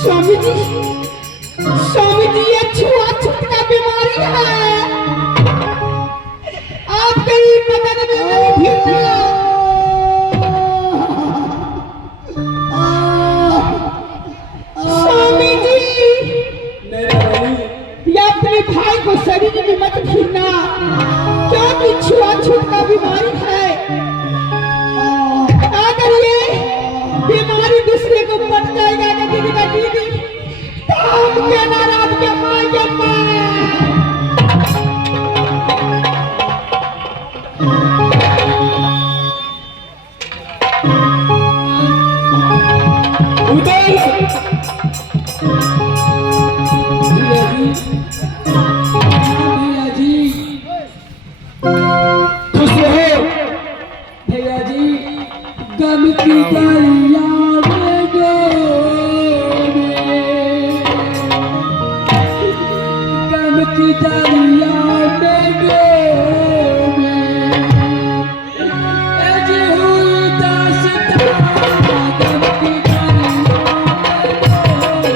स्वामी जी, स्वामी जी, ये छुआछूत का बीमारी है। आप कहीं बदन में नहीं फिरना। स्वामी जी, ये अपने भाई को शरीर में मत फिरना, क्योंकि छुआछूत का बीमारी है। अगर ये बीमारी दूसरे को पड़ जाएगा ना दीदी का दीदी, तो हम क्या नाराज क्या माएंगे भैया जी, खुश रहो भैया जी। गम की दरिया में डूबे, गम की दरिया में डूबे, आज हुई दास्तां गम की दरिया में डूबे।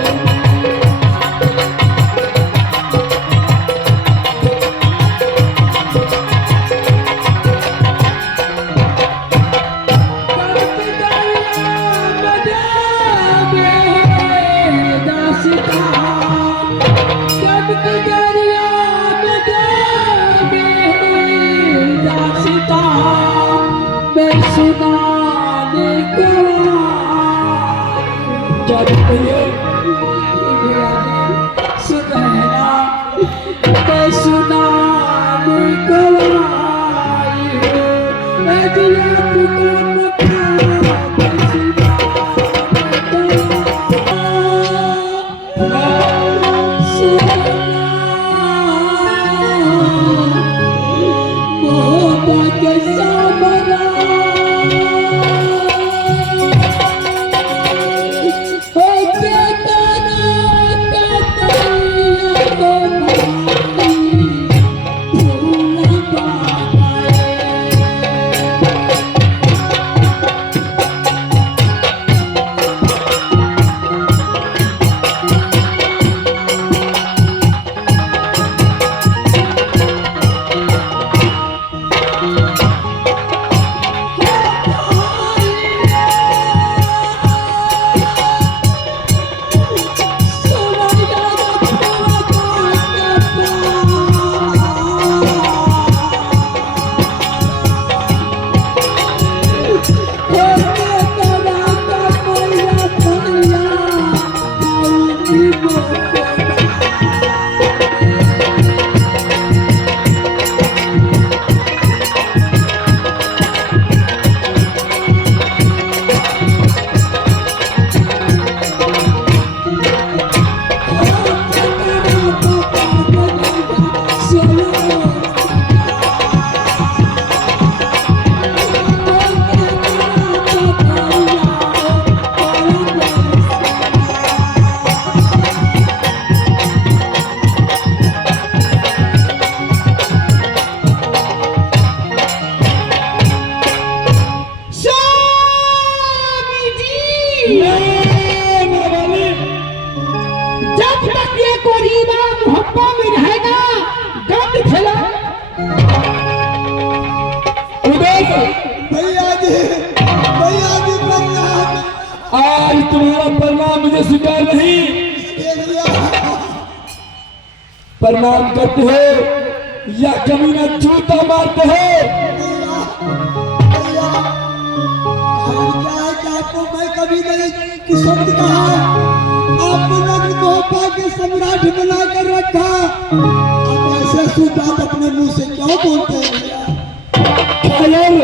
जब तक ये कोरीबा मुहब्बा में रहेगा, गंद फैला। भैया जी प्रणाम। आज तुम्हारा प्रणाम मुझे स्वीकार नहीं। प्रणाम करते हो या कमीना जूता मारते हो? आपको मैं कभी नहीं किस्मत कहा, आपको नग्न मोहब्बा के सम्राट बना कर रखा। आप ऐसे सुबात अपने मुंह से क्यों बोलते हैं? खैर,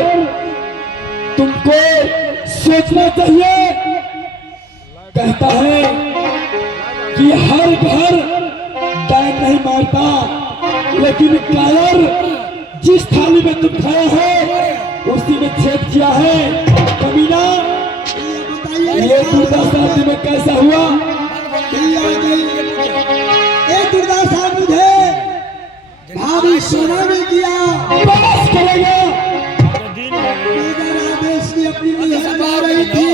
तुमको सोचना चाहिए। कहता है कि हर घर डायन नहीं मारता, लेकिन कायर जिस थाली में तुम खाए हो उसी में छेद किया है। कमीना, ये दुर्दशा तुम्हें कैसा हुआ? ये दुर्दशा मुझे भाभी सोना ने किया। बस करेगा। आदेश की अपनी निहल ला रही थी,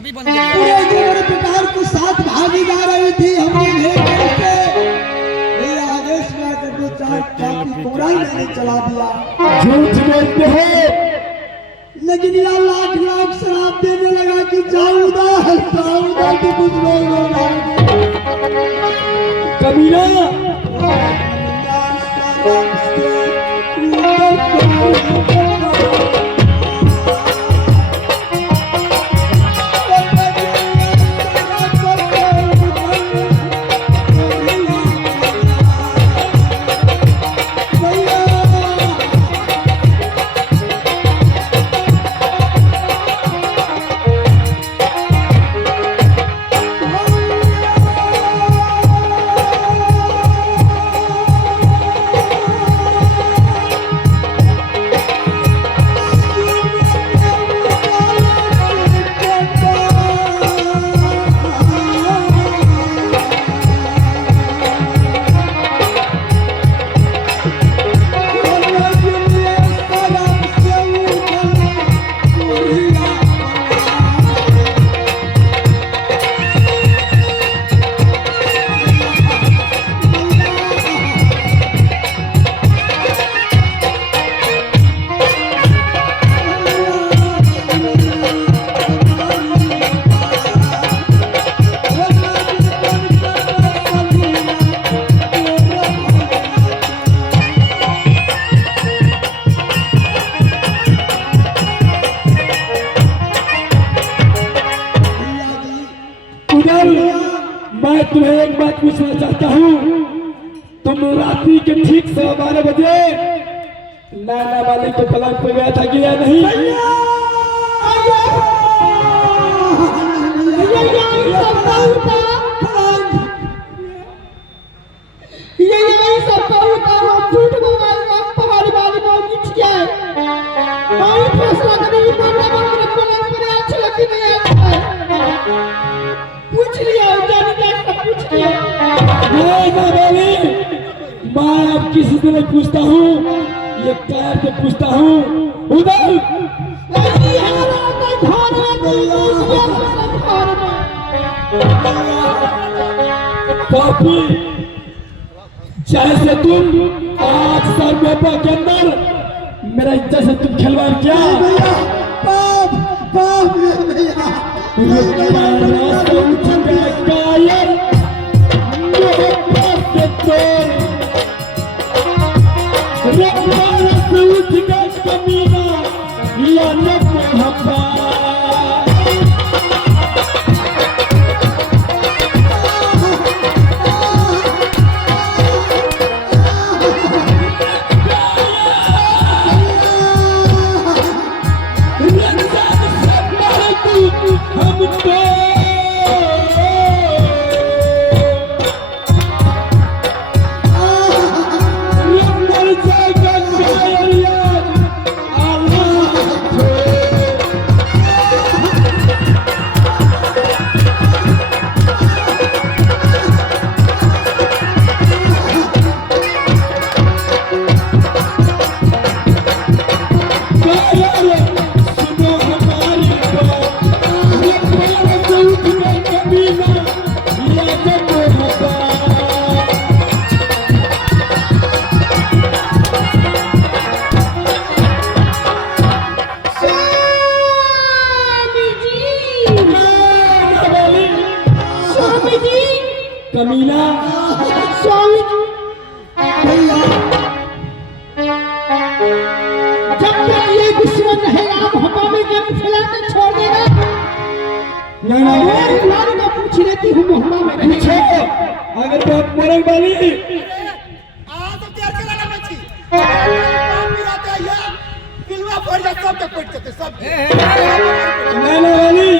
अभी बन गया। पूरे मेरे पिटार के साथ भागी जा रही थी हमने भेड़ से मेरे आदेश में आकर दो चार चाकी कोड़ा ही मैंने चला दिया। झूठ बोलते हो। लेकिन यह लाख लाख शराब देने लगा कि जाओ उधर तो कुछ लोग हो जाएंगे। कमीना मैं तुम्हें एक बात पूछना चाहता हूँ। तुम रात्रि के ठीक 12:15 बजे नाना वाले के पलंग पे गया था कि या नहीं? मैं अब किसी से नहीं पूछता हूँ, ये पैर से पूछता हूँ। उधर पापी, जैसे तुम आज सर्वोपा के अंदर मेरा इज्जत से तुम खिलवाड़ किया। बाप बाप उठ गए कमीना या न कमीना स्वामी जी जब तक ये दुश्मन रहेगा हवा में जब फैलाकर छोड़ देगा। मैं लालू का पूछ लेती हूँ मोहम्मद में पूछो अगर बहुत मोरंग वाली तो क्या चलाना बच्ची मिलाते हैं यार किलवा पड़ जा सब तक पड़ जाते सब नैना वाली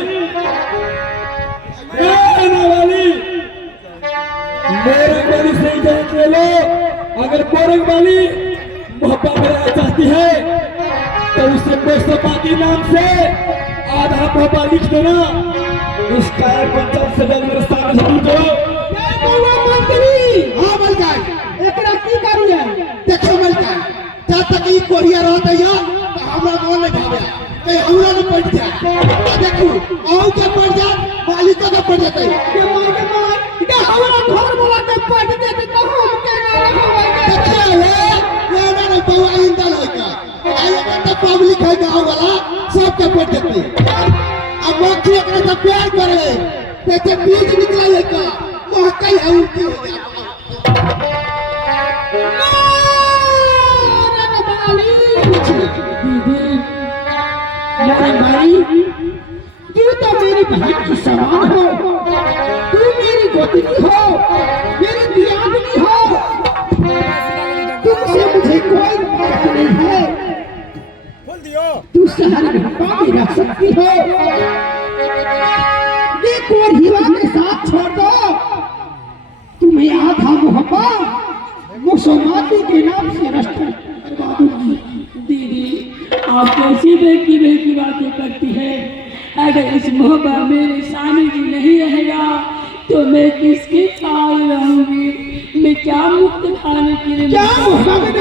मोरंग वाली से इजाजत ले लो। अगर मोरंग वाली मोहब्बत में रहना चाहती है तो उससे मोस्तफाती नाम से आधा मोहब्बत लिख देना। इस कार को जल्द से जल्द मेरे सामने से दूर करो। हाँ मलका एकरा की करू है देखो मलका जब तक ई कोरिया रहता है तो हमरा मन नहीं भावे कहीं हमरा नहीं पड़ जाए देखो और क्या पड़ का पड़ जाते ये हमारा घर वाला के पट देते तो हम के ना रहबै क्या है ये ना नहीं बहु आइंदा लड़का आइएगा तो पब्लिक है गांव वाला सब के पड़ देते अब मक्खी एकरा से प्यार करे ते बीज निकला का महकाई है उल्टी हो गया भाई तू तो मेरी बहन की समान हो, तू मेरी गोतनी हो, मेरी दियादनी हो, तुमसे मुझे कोई बात नहीं है। तू शहर में पानी रख सकती हो, एक और हीरा के साथ छोड़ दो, तुम्हें आधा मोहब्बत मुसलमानी के नाम से नष्ट करवा दूंगी। दीदी आप कैसी बेकी बातें करती है। अगर इस मोहब्बत मेरे स्वामी जी नहीं रहेगा तो मैं किसके साथ रहूंगी। मैं क्या मुक्त खाने के लिए क्या मोहब्बत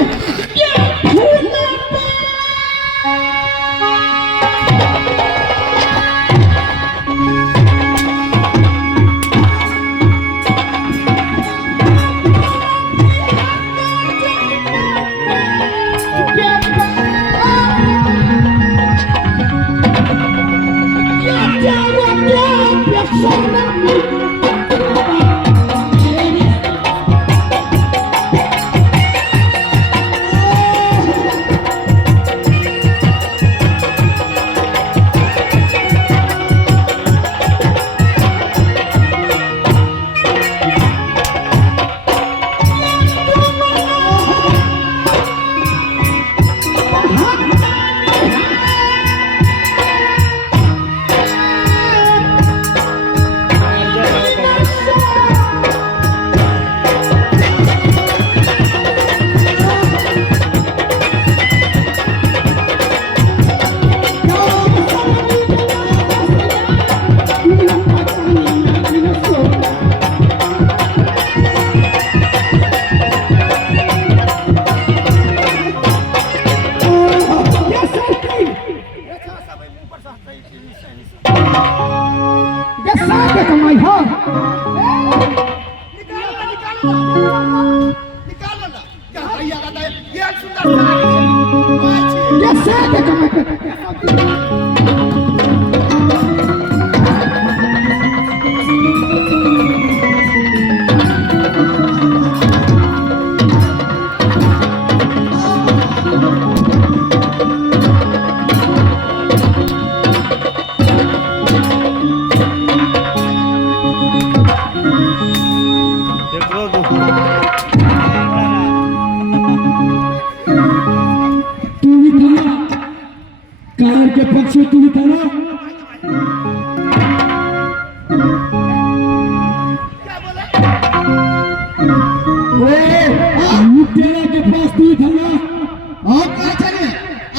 कमाई हो निकालो ना क्या भैया का ये सुंदर कैसे कमाई कार के पक्ष में तू भी था ना? मुक्तेरा के पास तू था ना? और क्या चले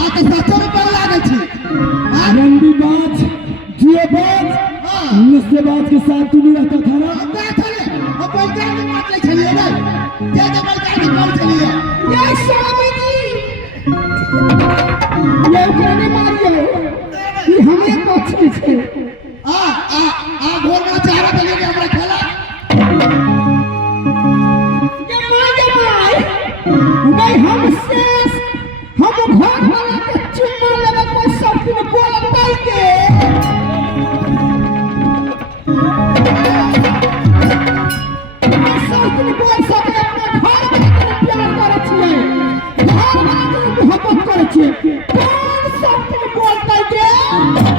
आके सच्चा में पड़ लागे छी रंडी बाज जुएबाज नशेबाज के साथ तू नहीं रहता था ना? क्या चले अब बलकार की बात नहीं चलिए ना जैसे बलकार की बात चलिए ये स्वामी जी ये कहने मारिए कि हमें पक्ष छे आ भोर में चारा तो लेके हमरा खेला भाई हमसे हम घर वाला के चुम्मा लेवे कोई सब दिन बोलता ही के सब दिन बोल सके अपना घर वाला के प्यार करे छिए घर वाला के मोहब्बत करे छिए कौन सब दिन बोलता ही के